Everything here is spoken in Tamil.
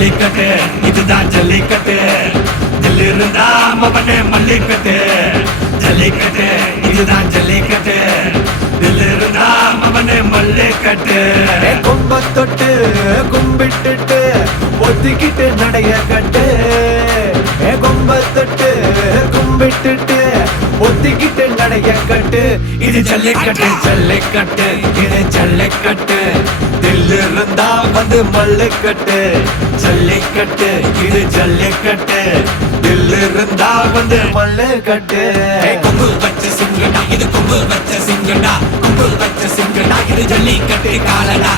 ஜல்லிக்கட்டு இதுதான் ஜல்லிக்கட்டு. தில் இருந்தா மவனே மல்லிக்கட்டு. ஜல்லிக்கட்டு இதுதான் ஜல்லிக்கட்டு. தில் இருந்தா மவனே மல்லிக்கட்டு. கொம்ப தொட்டு கும்பிட்டுட்டு ஒத்திக்கிட்டு நடைய கட்டு. கொம்ப தொட்டு கும்பிட்டுட்டு ஒத்திக்கிட்டு நடைய கட்டு. இது ஜல்லிக்கட்டு. ஜல்லிக்கட்டு இது ஜல்லிக்கட்டு. தில் வந்து மல்லுக்கட்டு ஜல்லிக்கட்டு இது ஜல்லிக்கட்டு. தில் இருந்தா வந்து மல்லுக்கட்டு. கொம்பு வச்ச சிங்கடா இது கொம்பு வச்ச சிங்கடா கொம்பு வச்ச சிங்கடா இது ஜல்லிக்கட்டு காலடா.